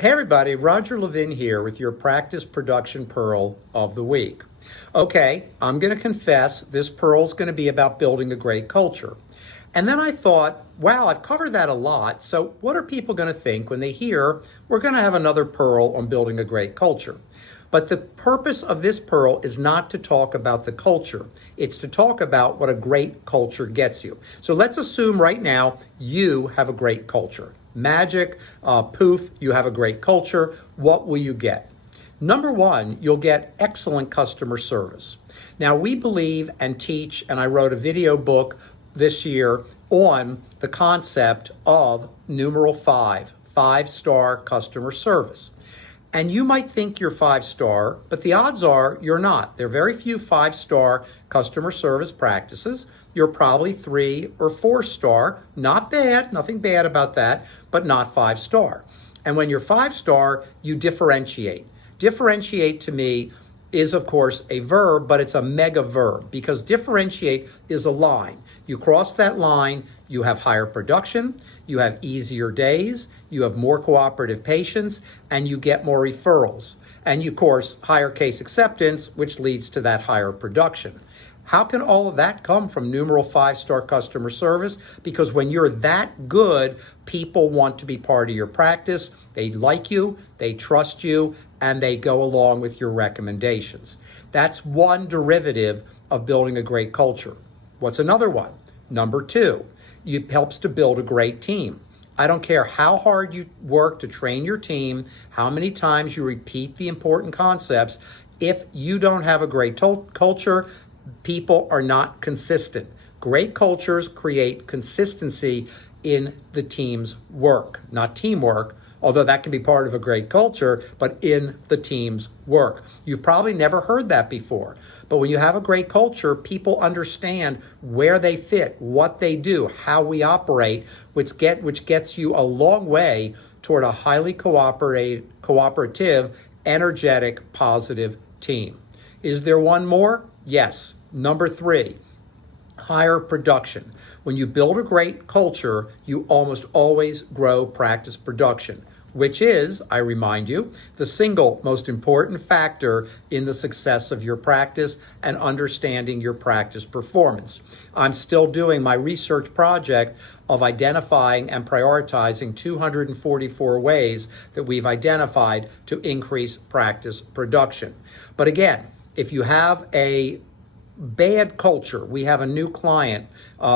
Hey everybody, Roger Levin here with your practice production pearl of the week. Okay, I'm going to confess this pearl is going to be about building a great culture. And then I thought, wow, I've covered that a lot. So what are people going to think when they hear we're going to have another pearl on building a great culture? But the purpose of this pearl is not to talk about the culture. It's to talk about what a great culture gets you. So let's assume right now you have a great culture. Magic, poof, you have a great culture. What will you get? Number one, you'll get excellent customer service. Now, we believe and teach, and I wrote a video book this year on the concept of numeral 5-star customer service. And you might think you're 5-star, but the odds are you're not. There are very few 5-star customer service practices. You're probably 3 or 4-star. Not bad, nothing bad about that, but not 5-star. And when you're 5-star, you differentiate. Differentiate to me is, of course, a verb, but it's a mega verb because differentiate is a line. You cross that line, you have higher production, you have easier days, you have more cooperative patients, and you get more referrals. And you, of course, higher case acceptance, which leads to that higher production. How can all of that come from numeral 5-star customer service? Because when you're that good, people want to be part of your practice. They like you, they trust you, and they go along with your recommendations. That's one derivative of building a great culture. What's another one? Number 2, it helps to build a great team. I don't care how hard you work to train your team, how many times you repeat the important concepts. If you don't have a great culture, people are not consistent. Great cultures create consistency in the team's work, not teamwork, although that can be part of a great culture, but in the team's work. You've probably never heard that before, but when you have a great culture, people understand where they fit, what they do, how we operate, which gets you a long way toward a highly cooperative, energetic, positive team. Is there one more? Yes. Number 3, higher production. When you build a great culture, you almost always grow practice production, which is, I remind you, the single most important factor in the success of your practice and understanding your practice performance. I'm still doing my research project of identifying and prioritizing 244 ways that we've identified to increase practice production. But again, if you have a bad culture, we have a new client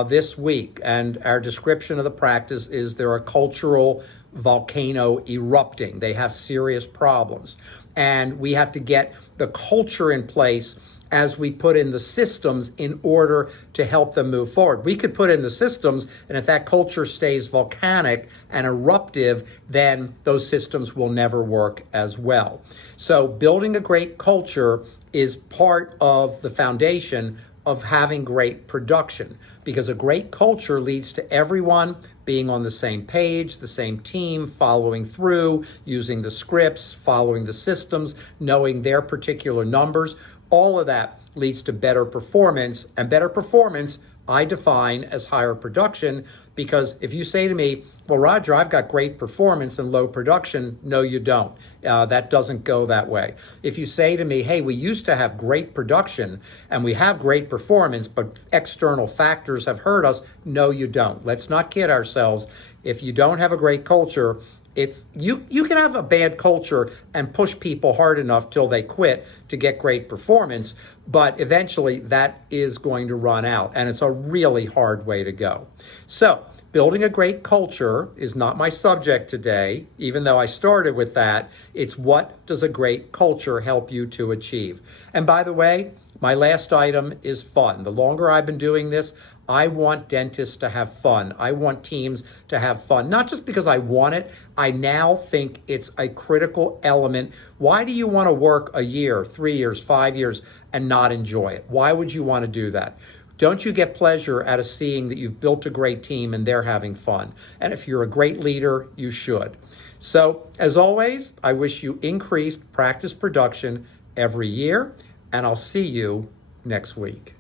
this week, and our description of the practice is they're a cultural volcano erupting. They have serious problems, and we have to get the culture in place as we put in the systems in order to help them move forward. We could put in the systems, and if that culture stays volcanic and eruptive, then those systems will never work as well. So building a great culture is part of the foundation of having great production, because a great culture leads to everyone being on the same page, the same team, following through, using the scripts, following the systems, knowing their particular numbers. All of that leads to better performance, and better performance I define as higher production, because if you say to me, well, Roger, I've got great performance and low production, no, you don't. That doesn't go that way. If you say to me, hey, we used to have great production and we have great performance, but external factors have hurt us, no, you don't. Let's not kid ourselves. If you don't have a great culture, it's you can have a bad culture and push people hard enough till they quit to get great performance, but eventually that is going to run out, and it's a really hard way to go. So building a great culture is not my subject today, even though I started with that. It's what does a great culture help you to achieve? And by the way, my last item is fun. The longer I've been doing this, I want dentists to have fun. I want teams to have fun, not just because I want it. I now think it's a critical element. Why do you want to work a year, 3 years, 5 years, and not enjoy it? Why would you want to do that? Don't you get pleasure out of seeing that you've built a great team and they're having fun? And if you're a great leader, you should. So, as always, I wish you increased practice production every year, and I'll see you next week.